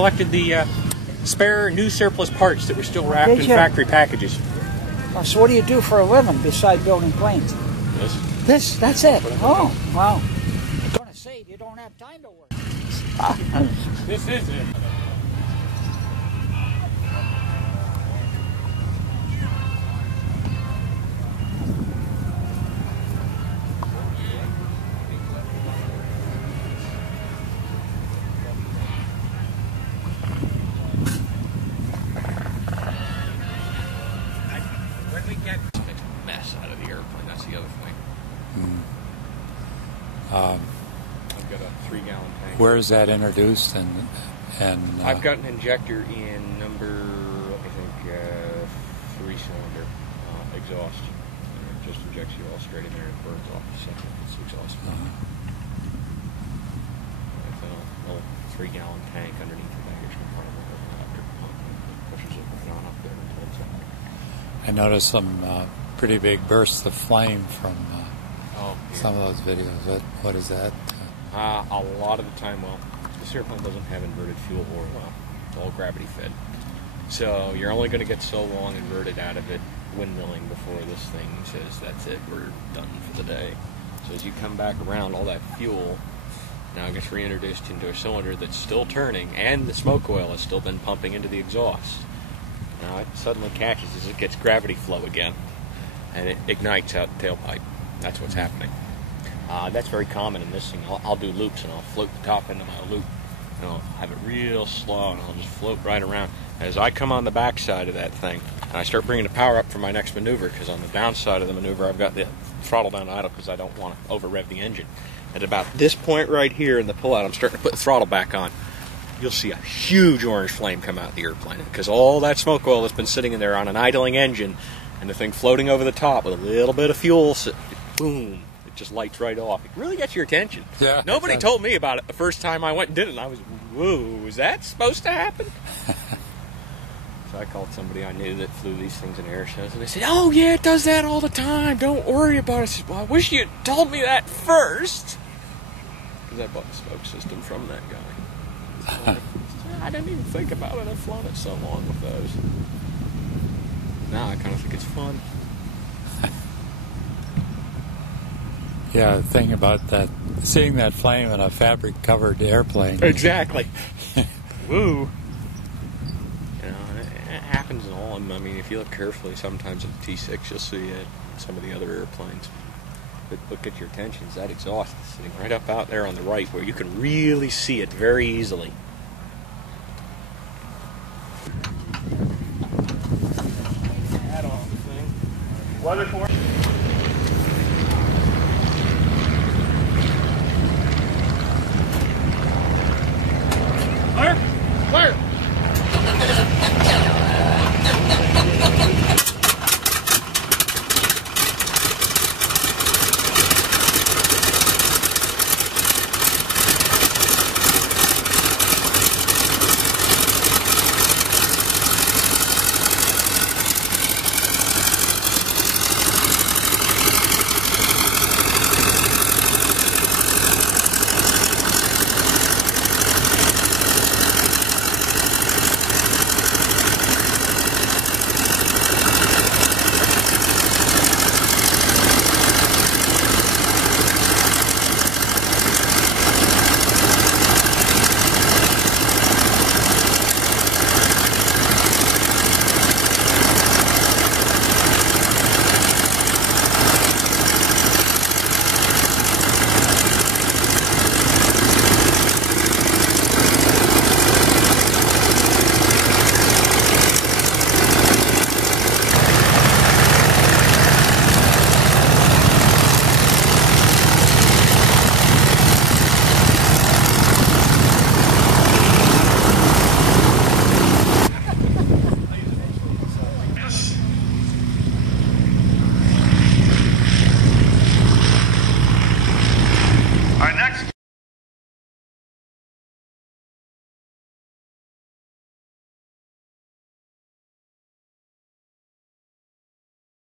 Collected the spare new surplus parts that were still wrapped in factory packages. So what do you do for a living besides building planes? That's it. Oh, wow. I'm going to say you don't have time to work. This is it. Mess out of the airplane. That's the other thing. I've got a 3-gallon tank. Where is that introduced? And I've got an injector in number, I think, 3-cylinder exhaust. It just injects you all straight in there and burns off the center of this exhaust. It's a little 3-gallon tank underneath the baggage compartment. Pushes it right on up there until it's out. I noticed some pretty big bursts of flame from some of those videos. What is that? A lot of the time, well, this airplane doesn't have inverted fuel or oil. It's all gravity fed. So you're only going to get so long inverted out of it windmilling before this thing says, that's it, we're done for the day. So as you come back around, all that fuel now gets reintroduced into a cylinder that's still turning, and the smoke oil has still been pumping into the exhaust. Now it suddenly catches as it gets gravity flow again, and it ignites out the tailpipe. That's what's happening. That's very common in this thing. I'll do loops, and I'll float the top into my loop, and I'll have it real slow, and I'll just float right around. As I come on the back side of that thing, and I start bringing the power up for my next maneuver, because on the down side of the maneuver, I've got the throttle down to idle because I don't want to over-rev the engine. At about this point right here in the pull-out, I'm starting to put the throttle back on. You'll see a huge orange flame come out of the airplane, because all that smoke oil that's been sitting in there on an idling engine, and the thing floating over the top with a little bit of fuel, boom, it just lights right off. It really gets your attention. Yeah, Nobody told me about it the first time I went and did it, and I was, whoa, is that supposed to happen? So I called somebody I knew that flew these things in air shows, and they said, oh yeah, it does that all the time, don't worry about it. I said, well, I wish you had told me that first, because I bought the smoke system from that guy. I didn't even think about it. I've flown it so long with those. Now I kind of think it's fun. Yeah, the thing about that, seeing that flame in a fabric-covered airplane. Exactly. Woo. You know, it happens in all of them. I mean, if you look carefully, sometimes in T6 you'll see it in some of the other airplanes. But what gets your attention is that exhaust is sitting right up out there on the right, where you can really see it very easily. Add on thing. Weather for